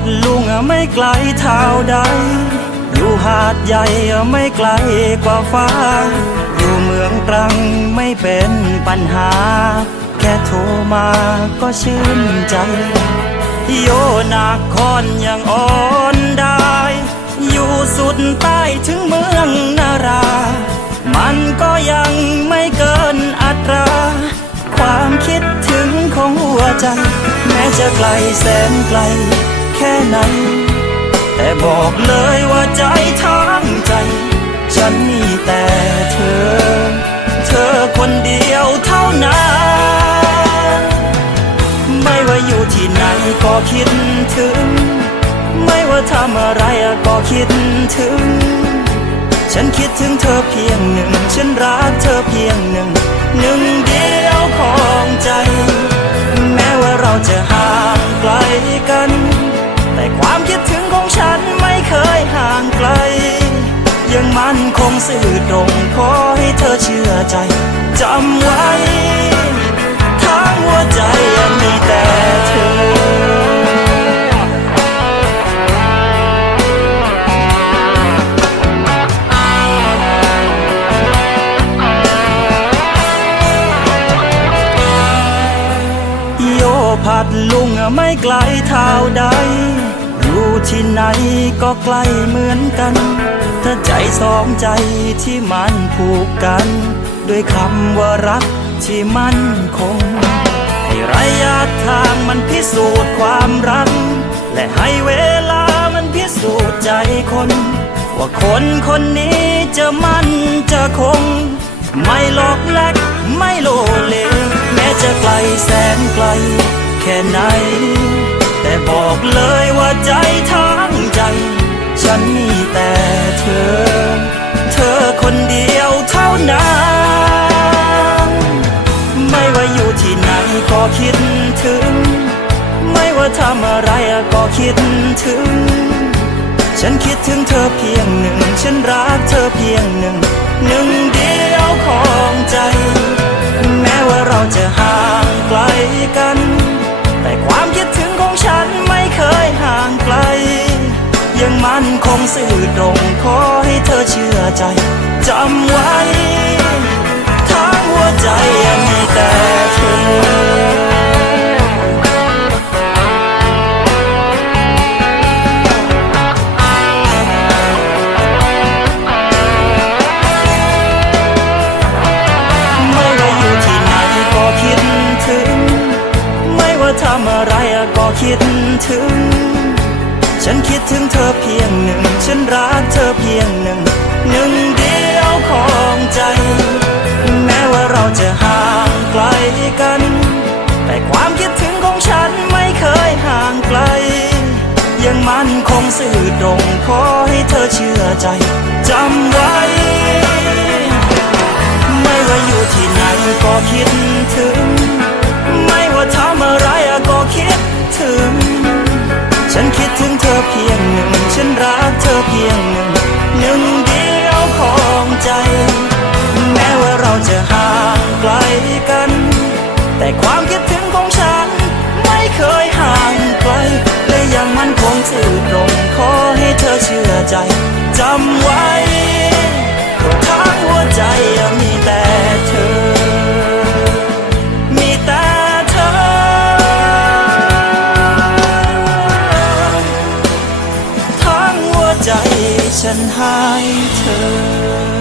ดลุงไม่ไกลเท่าใด อยู่หาดใหญ่ไม่ไกลกว่าฟ้า อยู่เมืองตรังไม่เป็นปัญหา แค่โทรมาก็ชื่นใจ โยนาคอนยังอ่อนได้ อยู่สุดใต้ถึงเมืองนารา มันก็ยังไม่เกินอัตรา ความคิดถึงของหัวใจ แม้จะไกลแสนไกล แค่ไหน แต่บอกเลยว่าใจทั้งใจ ฉันมีแต่เธอ เธอคนเดียวเท่านั้น ไม่ว่าอยู่ที่ไหนก็คิดถึง ไม่ว่าทำอะไรก็คิดถึง ฉันคิดถึงเธอเพียงหนึ่ง ฉันรักเธอเพียงหนึ่ง หนึ่งเดียว มันคงสื่อตรงขอให้เธอเชื่อใจจำไว้ทั้งหัวใจมีแต่เธอโยพัดลุงไม่ไกลเท่าใด อยู่ที่ไหนก็ใกล้เหมือนกัน ใจสองใจที่มันผูกกัน ด้วยคำว่ารักที่มั่นคงให้ระยะทางมันพิสูจน์ความรัก และให้เวลามันพิสูจน์ใจคน ว่าคนคนนี้จะมั่นจะคง ไม่หลอกแลกไม่โลเล แม้จะไกลแสนไกล แค่ไหน แต่บอกเลยว่าใจทั้งใจ ฉันมีแต่เธอ เธอคนเดียวเท่านั้น ไม่ว่าอยู่ที่ไหนก็คิดถึง ไม่ว่าทำอะไรก็คิดถึง ฉันคิดถึงเธอเพียงหนึ่ง ฉันรักเธอเพียงหนึ่งหนึ่ง มั่นคงสื่อตรงขอให้เธอเชื่อใจจำไว้ทั้งหัวใจยังมีแต่เธอไม่ว่าอยู่ที่ไหนก็คิดถึงไม่ว่าทำอะไรก็คิดถึง ฉันคิดถึงเธอเพียงหนึ่ง ฉันรักเธอเพียงหนึ่ง หนึ่งเดียวของใจ แม้ว่าเราจะห่างไกลกัน แต่ความคิดถึงของฉันไม่เคยห่างไกล ยังมั่นคงสื่อตรงขอให้เธอเชื่อใจจำไว้ ไม่ว่าอยู่ที่ไหนก็คิดถึง ถึงเธอเพียงหนึ่ง ฉันรักเธอเพียงหนึ่ง ใจฉันให้เธอ